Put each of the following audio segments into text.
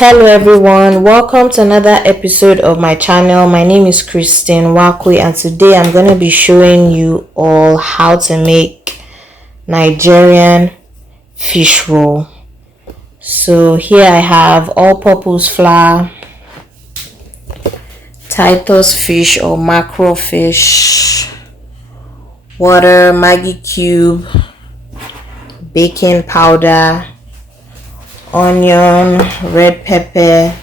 Hello everyone, welcome to another episode of my channel. My name is Christine Wakwe and today I'm going to be showing you all how to make Nigerian fish roll. So here I have all-purpose flour, Titus fish or mackerel fish, water, Maggi cube, baking powder, onion, red pepper,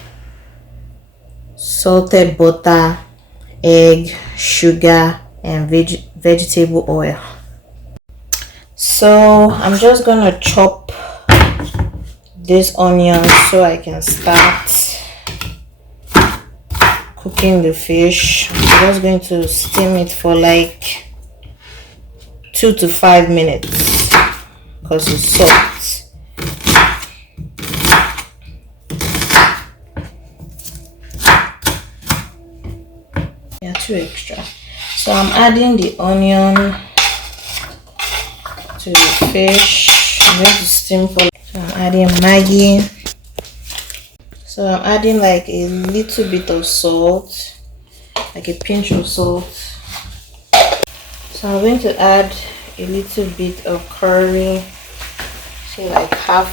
salted butter, egg, sugar, and vegetable oil. So I'm just gonna chop this onion so I can start cooking the fish. I'm just going to steam it for like 2 to 5 minutes because it's soft. Yeah, 2 extra. So I'm adding the onion to the fish. I'm going to steam for. So I'm adding Maggi. So I'm adding like a little bit of salt, like a pinch of salt. So I'm going to add a little bit of curry, say like half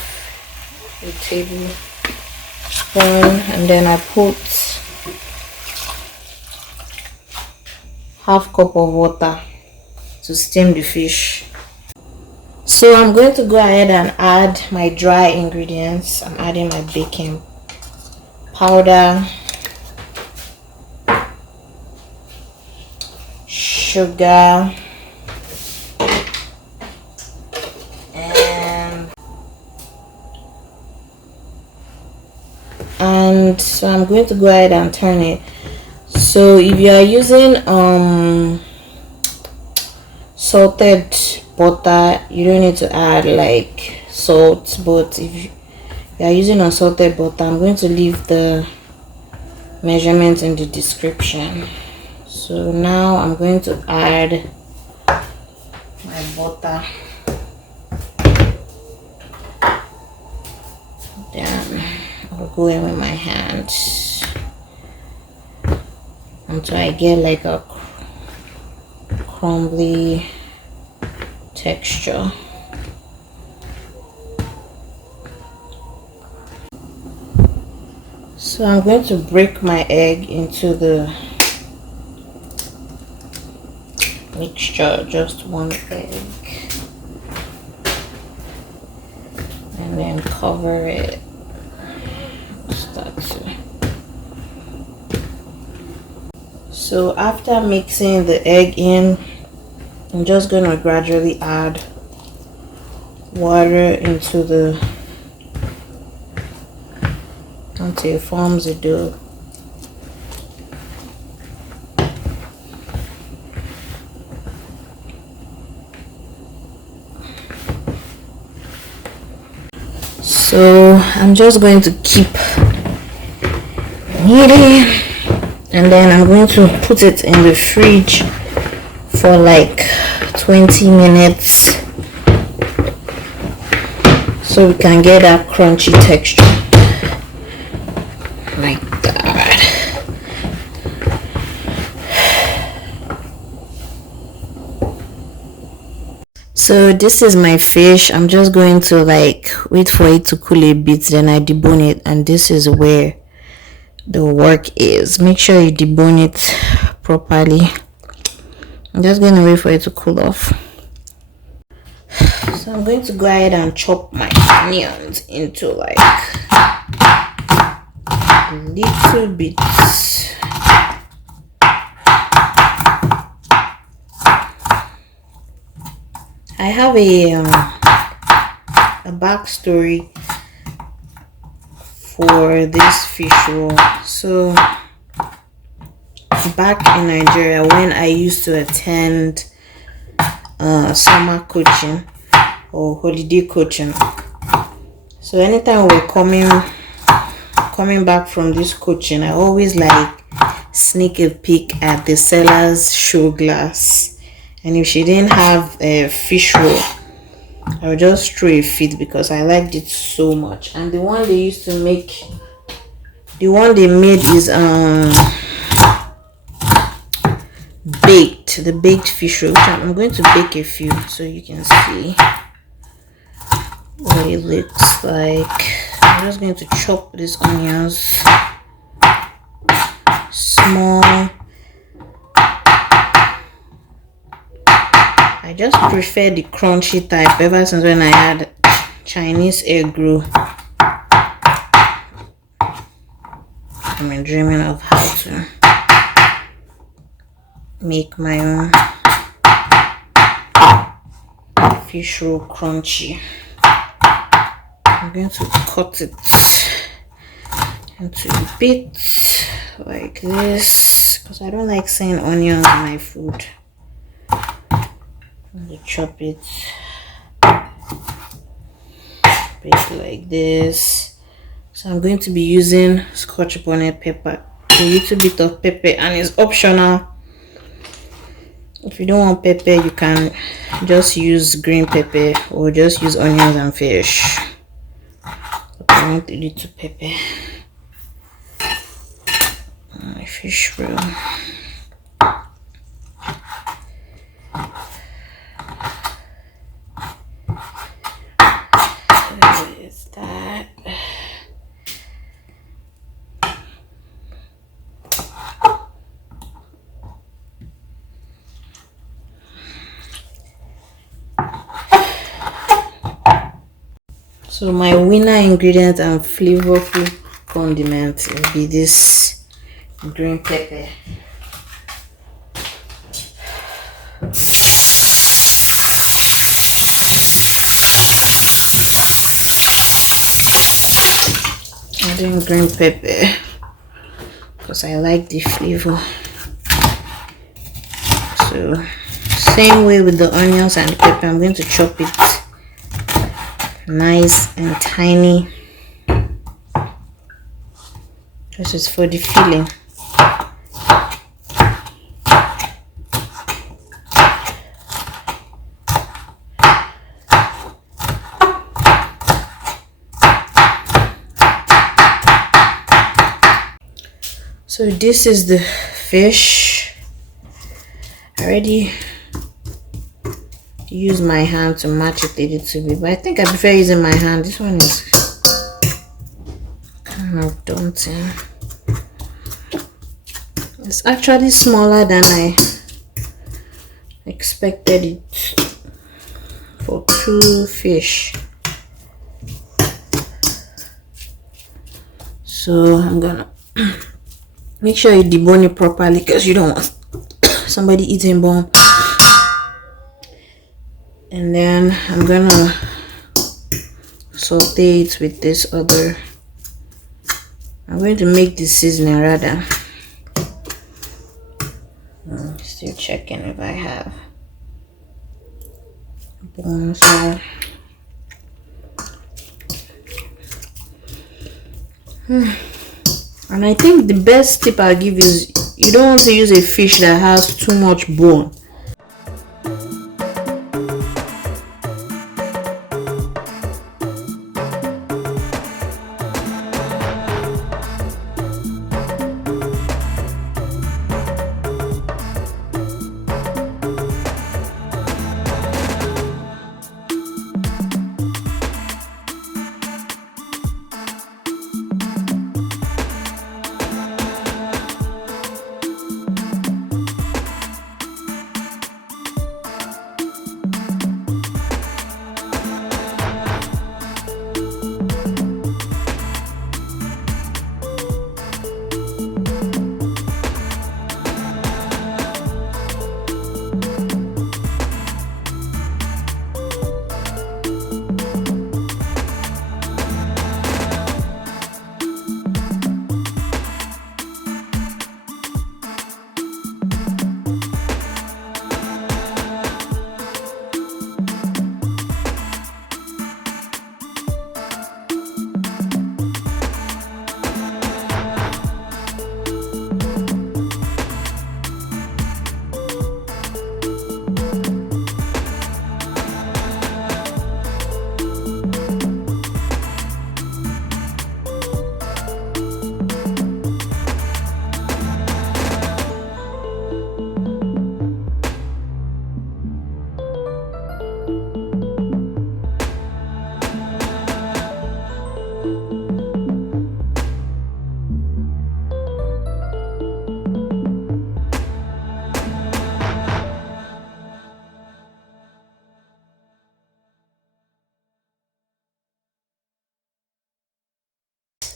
a tablespoon, and then I put half cup of water to steam the fish. So I'm going to go ahead and add my dry ingredients. I'm adding my baking powder, sugar, and so I'm going to go ahead and turn it. So if you are using salted butter, you don't need to add like salt, but if you are using unsalted butter, I'm going to leave the measurements in the description. So now I'm going to add my butter. Then I'll go in with my hands until I get like a crumbly texture. So I'm going to break my egg into the mixture, just 1 egg, and then cover it. So after mixing the egg in, I'm just going to gradually add water into the until it forms a dough. So I'm just going to keep kneading, and then I'm going to put it in the fridge for like 20 minutes so we can get that crunchy texture like that. So this is my fish. I'm just going to like wait for it to cool a bit, then I debone it, and this is where the work is. Make sure you debone it properly. I'm just going to wait for it to cool off. So I'm going to go ahead and chop my onions into like little bits. I have a backstory for this fish roll. So back in Nigeria, when I used to attend summer coaching or holiday coaching, so anytime we're coming back from this coaching, I always like sneak a peek at the seller's show glass, and if she didn't have a fish roll, I would just throw a fit because I liked it so much. And the one they used to make The one they made is baked, the baked fish roll, which I'm going to bake a few so you can see what it looks like. I'm just going to chop these onions small. I just prefer the crunchy type ever since when I had Chinese egg roll. I've been dreaming of how to make my own fish roll crunchy. I'm going to cut it into bits like this because I don't like seeing onions in my food. I'm going to chop it bit like this. So I'm going to be using Scotch Bonnet Pepper, a little bit of pepper, and it's optional. If you don't want pepper, you can just use green pepper or just use onions and fish. But I want a little pepper. My fish roll. What is that? So my winner ingredient and flavorful condiment will be this green pepper. Adding green pepper because I like the flavor. So same way with the onions and the pepper, I'm going to chop it nice and tiny. This is for the filling. So this is the fish. I already use my hand to match it a little bit, but I think I prefer using my hand. This one is kind of daunting. It's actually smaller than I expected it for 2 fish. So I'm gonna make sure you debone it properly because you don't want somebody eating bone. And then I'm gonna saute it with this other. I'm going to make the seasoning rather. Still checking if I have bones. And I think the best tip I'll give is you don't want to use a fish that has too much bone.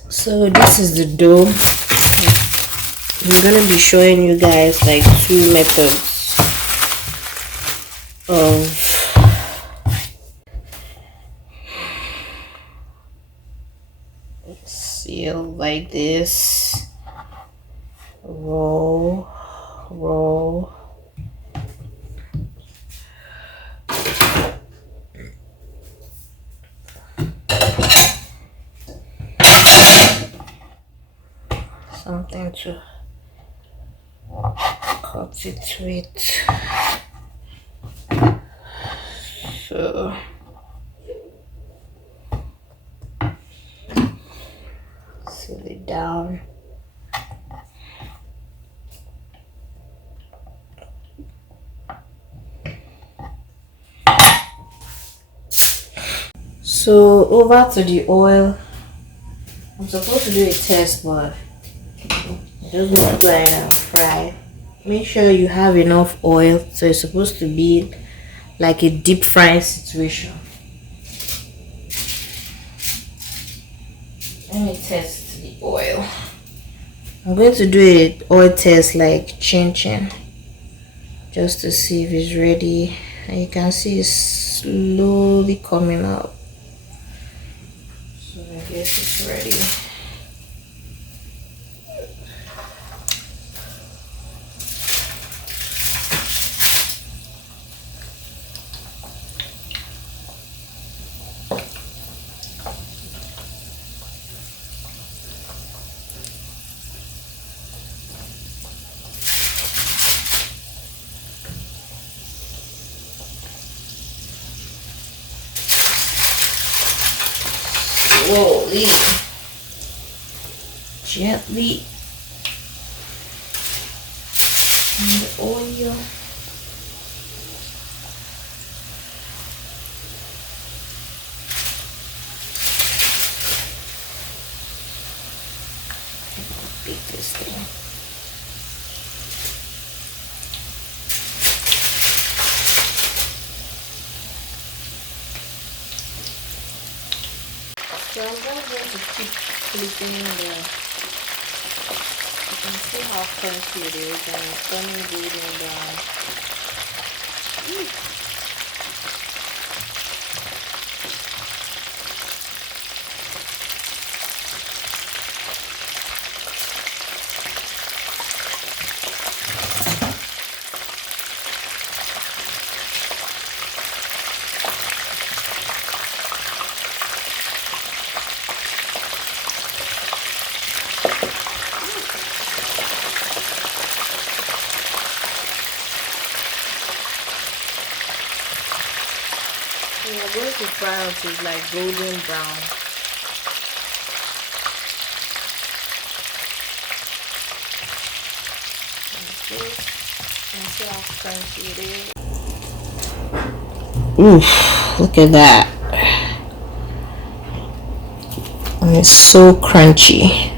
So this is the dough. I'm gonna be showing you guys like two methods of seal, like this, roll, something to cut it with. So seal it down. So over to the oil. I'm supposed to do a test, but I'm just gonna go ahead and fry. Make sure you have enough oil, so it's supposed to be like a deep frying situation. Let me test the oil. I'm going to do an oil test like chin chin, just to see if it's ready. And you can see it's slowly coming up. So I guess it's ready. Slowly, gently in the oil. Beat this thing. So I'm just going to keep flipping the. You can see how crunchy it is, and it's turning golden brown. We are going to fry until it's like golden brown. Like this. And see how crunchy it is. Oof, look at that. And it's so crunchy.